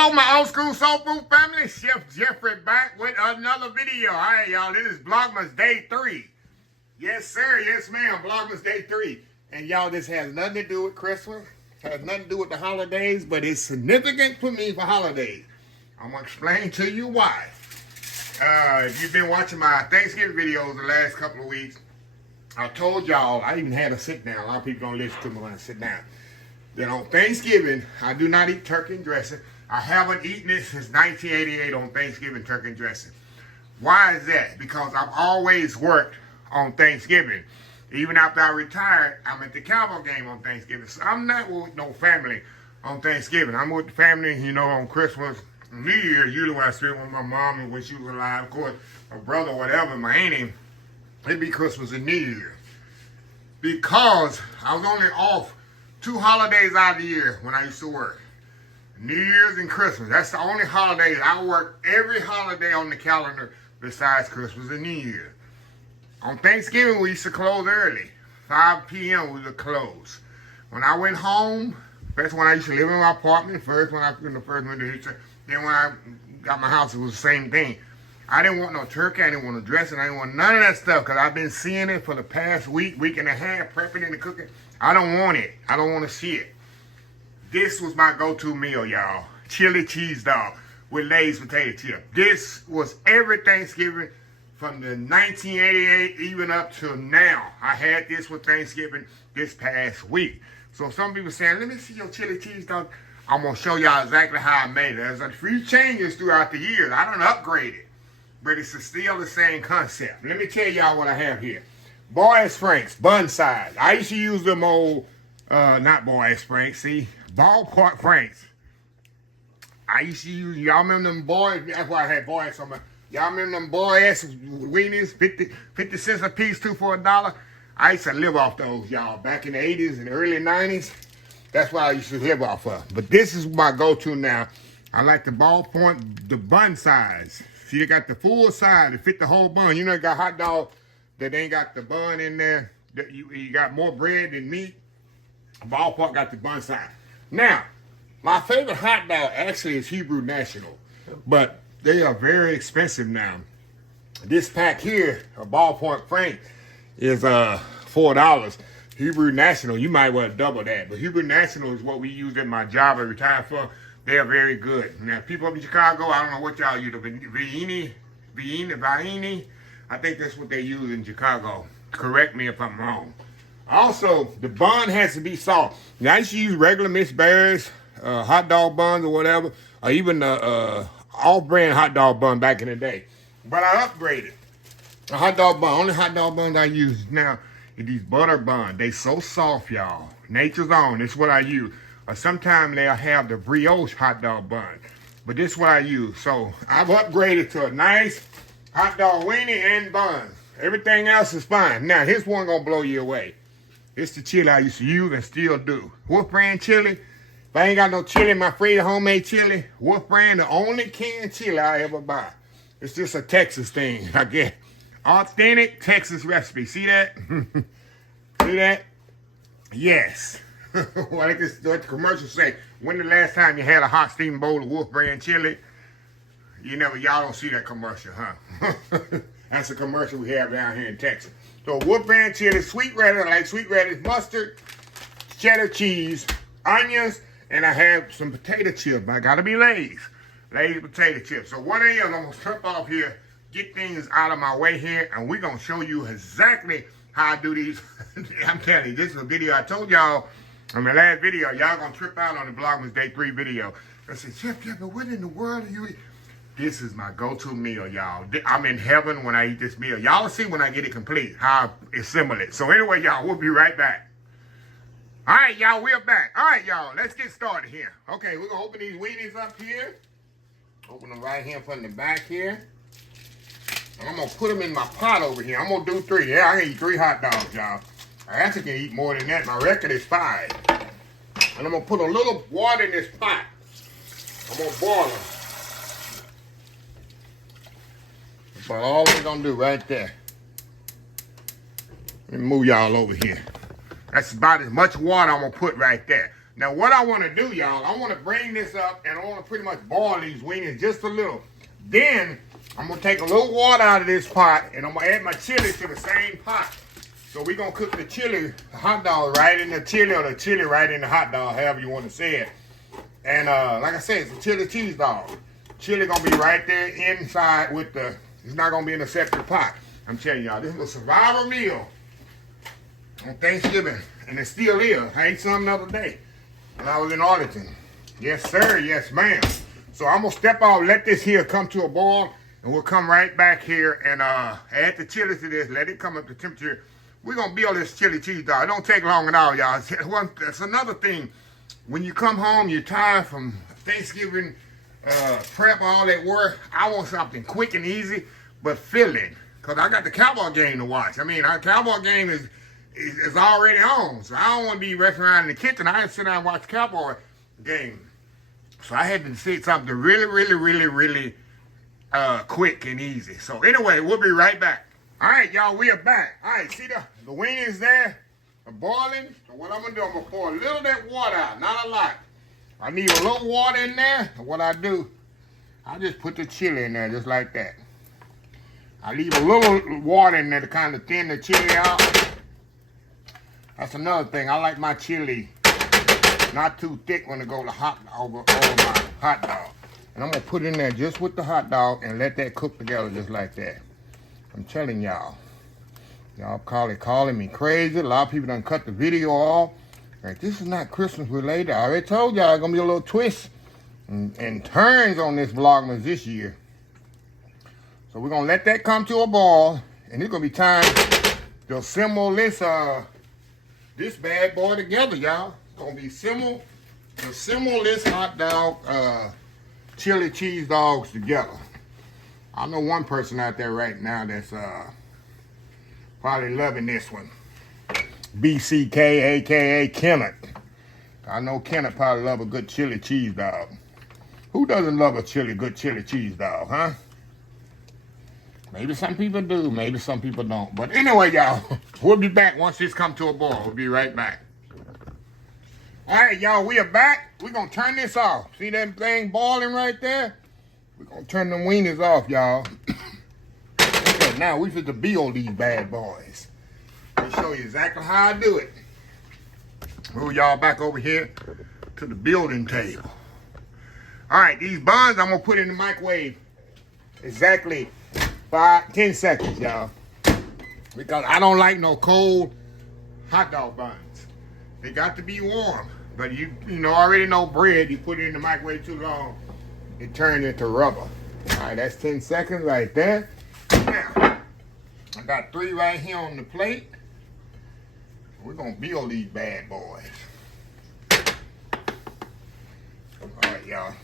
Hello, my old school soul food family. Chef Jeffrey back with another video. All right, y'all. This is Vlogmas Day 3. Yes, sir. Yes, ma'am. Vlogmas Day 3. And y'all, this has nothing to do with Christmas. Has nothing to do with the holidays, but it's significant for me for holidays. I'm going to explain to you why. If you've been watching my Thanksgiving videos the last couple of weeks, I told y'all, I even had a sit down. A lot of people don't listen to me when I sit down. That on Thanksgiving, I do not eat turkey and dressing. I haven't eaten it since 1988 on Thanksgiving, turkey and dressing. Why is that? Because I've always worked on Thanksgiving. Even after I retired, I'm at the Cowboy game on Thanksgiving. So I'm not with no family on Thanksgiving. I'm with the family, you know, on Christmas, New Year, usually when I spend with my mom and when she was alive, of course, my brother, whatever, my auntie, it'd be Christmas and New Year. Because I was only off 2 holidays out of the year when I used to work. New Year's and Christmas. That's the only holidays. I work every holiday on the calendar besides Christmas and New Year. On Thanksgiving, we used to close early. 5 p.m. we would close. When I went home, that's when I used to live in my apartment. First, when I went to then when I got my house, it was the same thing. I didn't want no turkey. I didn't want no dressing. I didn't want none of that stuff because I've been seeing it for the past week and a half, prepping and cooking. I don't want it. I don't want to see it. This was my go-to meal, y'all. Chili cheese dog with Lay's potato chip. This was every Thanksgiving from the 1988 even up to now. I had this for Thanksgiving this past week. So some people saying, let me see your chili cheese dog. I'm going to show y'all exactly how I made it. There's a few changes throughout the years. I done upgraded, but it's still the same concept. Let me tell y'all what I have here. Boy's Franks, bun size. I used to use them old, not Boy's Franks, see? Ballpark Franks. I used to use, y'all remember them boys? That's why I had boys on my, y'all remember them boys weenies, 50 cents a piece, 2 for $1? I used to live off those, y'all, back in the 80s and early 90s. That's what I used to live off of. But this is my go-to now. I like the ballpoint, the bun size. See, you got the full size to fit the whole bun. You know, you got hot dog that ain't got the bun in there. You got more bread than meat. Ballpark got the bun size. Now, my favorite hot dog actually is Hebrew National, but they are very expensive now. This pack here, a Ballpark Frank, is $4. Hebrew National, you might well double that, but Hebrew National is what we use at my job I retired for. They are very good. Now, people up in Chicago, I don't know what y'all use, Vieni. I think that's what they use in Chicago. Correct me if I'm wrong. Also, the bun has to be soft. Now, I used to use regular Miss Barry's hot dog buns or whatever, or even the off-brand hot dog bun back in the day. But I upgraded. A hot dog bun, only hot dog buns I use now is these butter buns. They so soft, y'all. Nature's own, this is what I use. Or sometimes they'll have the brioche hot dog bun. But this is what I use. So, I've upgraded to a nice hot dog weenie and bun. Everything else is fine. Now, here's one gonna blow you away. It's the chili I used to use and still do. Wolf brand chili. If I ain't got no chili, my favorite homemade chili, Wolf brand, the only canned chili I ever buy. It's just a Texas thing, I guess. Authentic Texas recipe. See that? See that? Yes. What the commercial say. When the last time you had a hot steaming bowl of Wolf brand chili? Y'all don't see that commercial, huh? That's a commercial we have down here in Texas. So Wolf brand chili, sweet radish, I like sweet radish, mustard, cheddar cheese, onions, and I have some potato chips. I gotta be Lay's potato chips. So what I am, I'm gonna step off here, get things out of my way here, and we're gonna show you exactly how I do these. I'm telling you, this is a video I told y'all on the last video. Y'all gonna trip out on the Vlogmas Day 3 video. I said, Chef, but what in the world are you eating? This is my go-to meal, y'all. I'm in heaven when I eat this meal. Y'all will see when I get it complete, how I assemble it. So anyway, y'all, we'll be right back. All right, y'all, we're back. All right, y'all, let's get started here. Okay, we're going to open these weenies up here. Open them right here from the back here. And I'm going to put them in my pot over here. I'm going to do 3. Yeah, I can eat 3 hot dogs, y'all. I actually can eat more than that. My record is 5. And I'm going to put a little water in this pot. I'm going to boil them. But all we're gonna do right there. Let me move y'all over here. That's about as much water I'm gonna put right there. Now what I want to do, y'all, I want to bring this up and I want to pretty much boil these wieners just a little. Then I'm going to take a little water out of this pot and I'm going to add my chili to the same pot. So we're going to cook the chili, the hot dog right in the chili or the chili right in the hot dog, however you want to say it. And like I said, it's a chili cheese dog. Chili going to be right there inside with the, it's not going to be in a separate pot. I'm telling y'all, this is a survival meal on Thanksgiving. And it still is. I ate some the other day when I was in Arlington. Yes, sir. Yes, ma'am. So I'm going to step out, let this here come to a boil. And we'll come right back here and add the chili to this. Let it come up to temperature. We're going to build this chili cheese dog. It don't take long at all, y'all. That's another thing. When you come home, you're tired from Thanksgiving prep, all that work. I want something quick and easy, but filling. Because I got the Cowboy game to watch. I mean, our Cowboy game is already on. So I don't want to be rushing around in the kitchen. I had to sit down and watch the Cowboy game. So I had to see something really quick and easy. So anyway, we'll be right back. All right, y'all, we are back. All right, see the wieners there? They're boiling. So what I'm going to do, I'm going to pour a little of that water out, not a lot. I need a little water in there. And what I do, I just put the chili in there just like that. I leave a little water in there to kind of thin the chili out. That's another thing. I like my chili not too thick when it goes over my hot dog. And I'm going to put it in there just with the hot dog and let that cook together just like that. I'm telling y'all. Y'all calling me crazy. A lot of people done cut the video off. Like, this is not Christmas related. I already told y'all there's going to be a little twist and turns on this Vlogmas this year. So we're going to let that come to a boil. And it's going to be time to assemble this bad boy together, y'all. It's going to be assemble this hot dog chili cheese dogs together. I know one person out there right now that's probably loving this one. BCK, aka Kenneth. I know Kenneth probably love a good chili cheese dog. Who doesn't love a good chili cheese dog, huh? Maybe some people do, maybe some people don't. But anyway, y'all, we'll be back once this comes to a boil. We'll be right back. All right, y'all, we are back. We're going to turn this off. See that thing boiling right there? We're going to turn the wieners off, y'all. Okay, now we fit to build these bad boys. Let me show you exactly how I do it. Move y'all back over here to the building table. All right, these buns I'm going to put in the microwave exactly 10 seconds, y'all. Because I don't like no cold hot dog buns. They got to be warm. But you already know bread, you put it in the microwave too long, it turns into rubber. All right, that's 10 seconds right there. Now, I got 3 right here on the plate. We're going to build these bad boys. All right, y'all.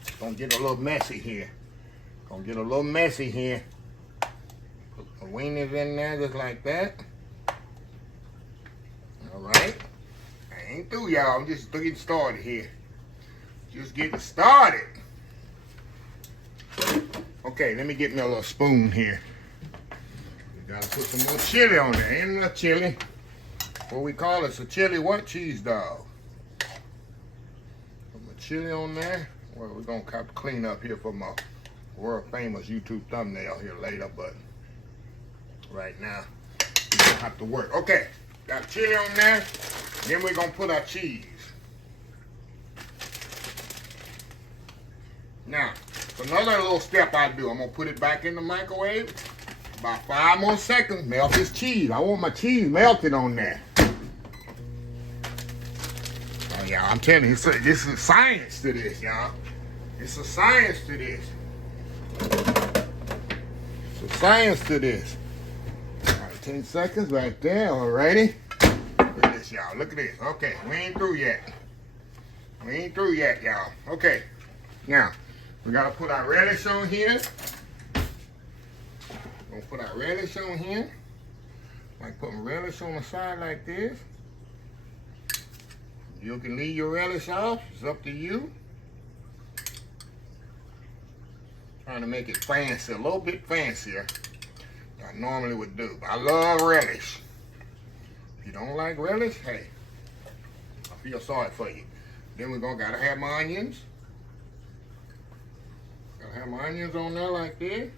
It's going to get a little messy here. Put the wieners in there just like that. All right. I ain't through, y'all. I'm just getting started here. Just getting started. Okay, let me get me a little spoon here. We gotta put some more chili on there. Ain't enough chili. What we call it, a chili what? Cheese dog. Put my chili on there. Well, we're gonna have to clean up here for my world famous YouTube thumbnail here later, but right now, we don't have to work. Okay, got chili on there. Then we're gonna put our cheese. Now, another little step I do, I'm gonna put it back in the microwave. About 5 more seconds, melt this cheese. I want my cheese melted on there. Oh, y'all, I'm telling you, this is science to this, y'all. It's a science to this. It's a science to this. All right, 10 seconds right there, alrighty. Look at this, y'all, look at this. Okay, we ain't through yet. We ain't through yet, y'all. Okay, now, we gotta put our relish on here. We're gonna put our relish on here. Like putting relish on the side like this. You can leave your relish off, it's up to you. Trying to make it fancy, a little bit fancier than I normally would do. But I love relish. If you don't like relish, hey, feel sorry for you. Then we're gonna gotta have my onions. Gotta have my onions on there like this.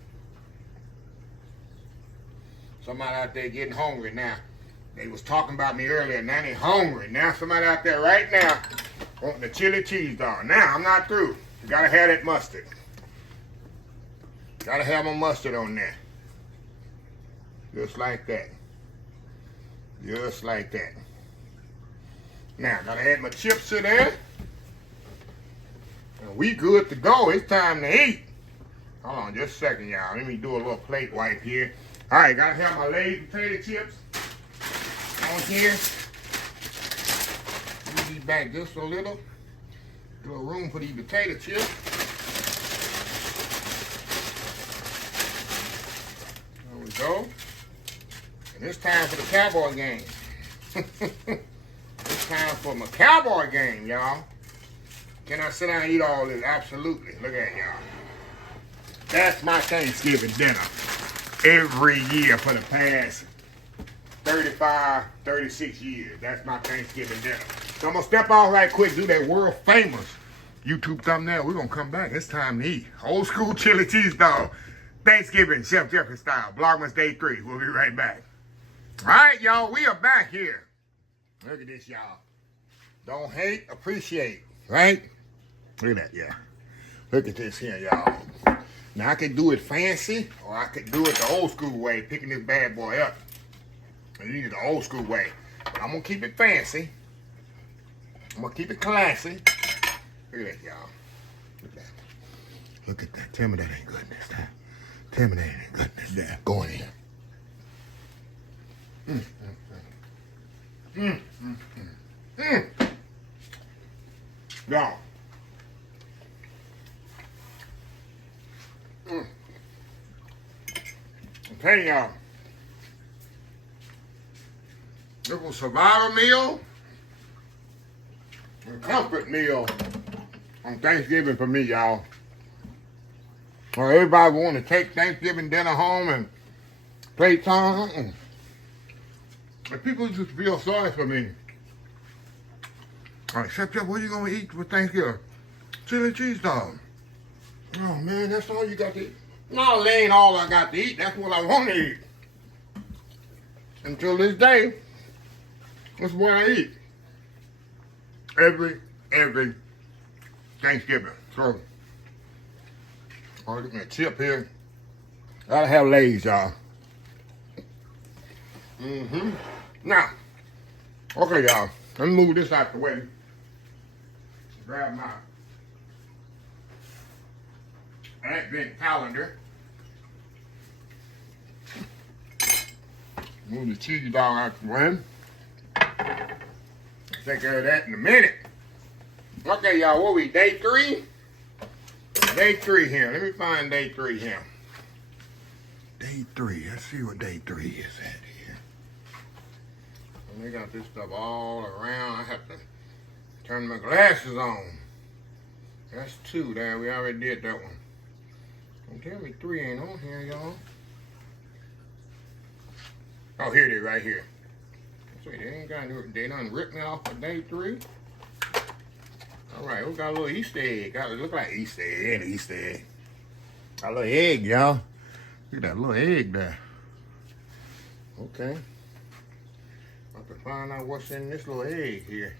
Somebody out there getting hungry now. They was talking about me earlier, now they hungry. Now somebody out there right now wanting the chili cheese dog. Now I'm not through. You gotta have that mustard. Gotta have my mustard on there. Just like that. Just like that. Now, gotta add my chips to there. And we good to go. It's time to eat. Hold on just a second, y'all. Let me do a little plate wipe here. All right, gotta have my Lay's potato chips on here. Move these back just a little. A little room for these potato chips. There we go. And it's time for the Cowboy game. It's time for my Cowboy game, y'all. Can I sit down and eat all this? Absolutely. Look at y'all. That's my Thanksgiving dinner every year for the past 35, 36 years. That's my Thanksgiving dinner. So I'm going to step off right quick, do that world famous YouTube thumbnail. We're going to come back. It's time to eat. Old school chili cheese dog. Thanksgiving, Chef Jeffrey style. Vlogmas Day 3. We'll be right back. All right, y'all. We are back here. Look at this, y'all. Don't hate, appreciate. Right? Look at that, yeah. Look at this here, y'all. Now, I could do it fancy, or I could do it the old school way, picking this bad boy up. I need it the old school way. But I'm going to keep it fancy. I'm going to keep it classy. Look at that, y'all. Look at that. Look at that. Tell me that ain't good this time. Tell me that ain't good this time. Go in here. Y'all. I'm telling y'all. It was a survival meal, a comfort meal on Thanksgiving for me, y'all. Or everybody want to take Thanksgiving dinner home and play time. And people just feel sorry for me. All right, Chef Jeff, what are you going to eat for Thanksgiving? Chili cheese dog. Oh, man, that's all you got to eat. No, that ain't all I got to eat. That's what I want to eat. Until this day, that's what I eat. Every Thanksgiving. So, I'll get me a chip here. Gotta have Lay's, y'all. Now, okay, y'all. Let me move this out the way. Grab my Advent calendar. Move the cheese dog out the way. Take care of that in a minute. Okay, y'all, what we, day 3? Day 3 here. Let me find day 3 here. Day 3. Let's see what day 3 is at here. And they got this stuff all around. I have to turn my glasses on. That's 2 there. We already did that one. Don't tell me 3 ain't on here, y'all. Oh, here it is, right here. So they ain't got, they done ripped me off for day 3. All right, we got a little Easter egg. Got it look like Easter egg, and Easter egg. Got a little egg, y'all. Look at that little egg there. Okay. I have to find out what's in this little egg here.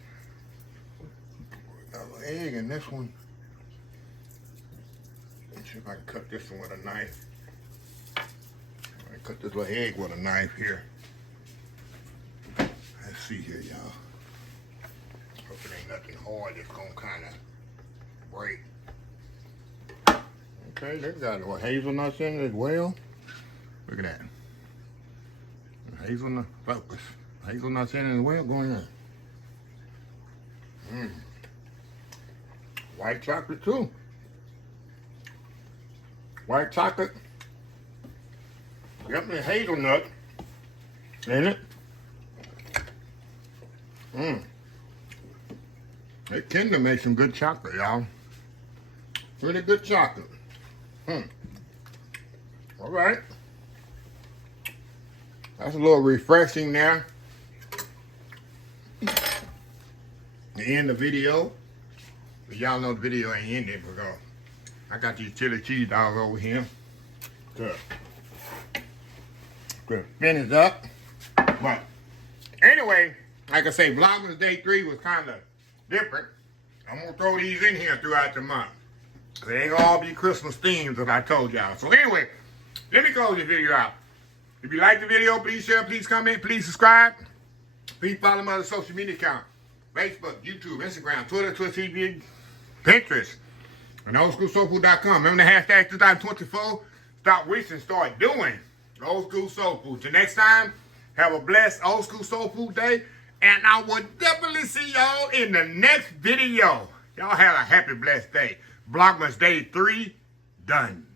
Got a little egg in this one. Let's see if I can cut this one with a knife. I cut this little egg with a knife here. Let's see here, y'all. Hope it ain't nothing hard that's gonna kind of break. Okay, they got little hazelnuts in it as well. Look at that. Hazelnut focus. Hazelnuts in it as well. Going in. White chocolate too. White chocolate. Got me a hazelnut in it. They tend to make some good chocolate, y'all. Really good chocolate. All right. That's a little refreshing there. to end the video. But y'all know the video ain't ended because I got these chili cheese dogs over here to finish up. But anyway, like I say, Vlogmas Day 3 was kind of different. I'm going to throw these in here throughout the month. They ain't gonna all be Christmas themes as I told y'all. So anyway, let me close this video out. If you like the video, please share, please comment, please subscribe. Please follow my other social media account. Facebook, YouTube, Instagram, Twitter, Twitch TV, Pinterest, and oldschoolsoulfood.com. Remember the hashtag 2024? Stop wishing, start doing. Old School Soul Food. Till next time, have a blessed Old School Soul Food Day. And I will definitely see y'all in the next video. Y'all have a happy, blessed day. Vlogmas Day 3, done.